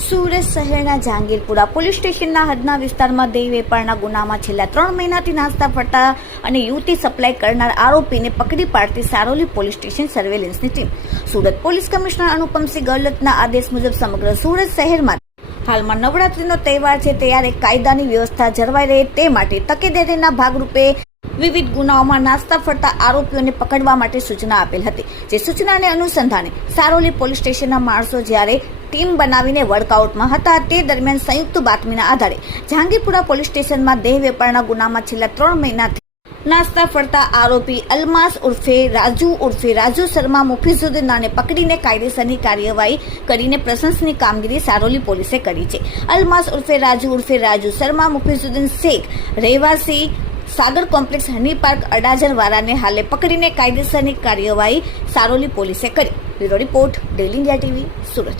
સુરત શહેરના જહાંગીરપુરા પોલીસ સ્ટેશનના હદના વિસ્તારમાં દેહ વેપારના ગુનામાં છેલ્લા ત્રણ મહિનાથી નાસ્તા ફરતા અને યુવતી સપ્લાય કરનાર આરોપીને પકડી પાડતી Saroli police station સર્વેલન્સની team. Surat police commissioner Anupamsinh ગલતના આદેશ મુજબ સમગ્ર સુરત શહેરમાં હાલમાં નવરાત્રીનો તહેવાર છે, ત્યારે કાયદાની વ્યવસ્થા જળવાઈ રહે તે માટે તકેદારીના ભાગરૂપે વિવિધ ગુનાઓમાં નાસ્તા ફરતા આરોપીઓને પકડવા માટે સૂચના આપેલ હતી. જે સૂચનાને અનુસંધાને સારોલી પોલીસ સ્ટેશનના માણસો જ્યારે ટીમ બનાવીને વર્કઆઉટમાં હતા. તે દરમિયાન સંયુક્ત બાતમીના આધારે જહાંગીરપુરા પોલીસ સ્ટેશનમાં દેહ વેપારના ગુનામાં છેલ્લા ત્રણ મહિનાથી નાસ્તા ફરતા આરોપી અલમાસ ઉર્ફે રાજુ ઉર્ફે રાજુ શર્મા મુફીઝુદ્દીનાને પકડીને કાયદેસરની કાર્યવાહી કરીને પ્રશંસની કામગીરી સારોલી પોલીસે કરી છે. અલમાસ ઉર્ફે રાજુ ઉર્ફે રાજુ શર્મા મુફીઝુદ્દીન શેખ રહેવાસી Sagar complex honey park Adajan વાળાને હાલે પકડીને કાયદેસરની કાર્યવાહી સારોલી પોલીસે કરી. Bureau report daily India TV, Surat.